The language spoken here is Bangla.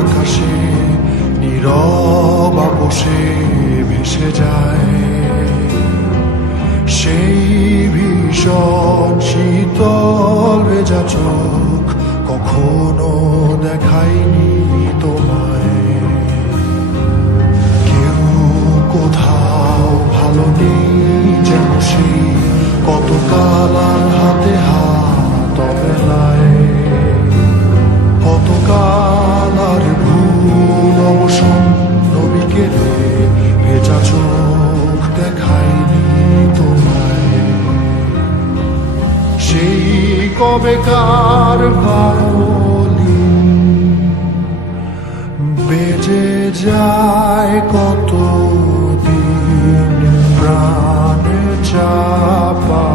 আকাশে নীরব আপোষে ভেসে যায় সেই ভীষণ শীতল ভেজা চোখ কখনো দেখায়নি তোমায়। কেউ কোথাও ভালো নেই যেন সেই কতকাল আর হাতে হাত অবেলায়, কতকাল আর ভুল অবসন্ন বিকেলে ভেজা চোখ দেখায়নি তোমায়। সেই কবেকার ভায়োলিন বেজে যায় কত দিন প্রাণে চাপা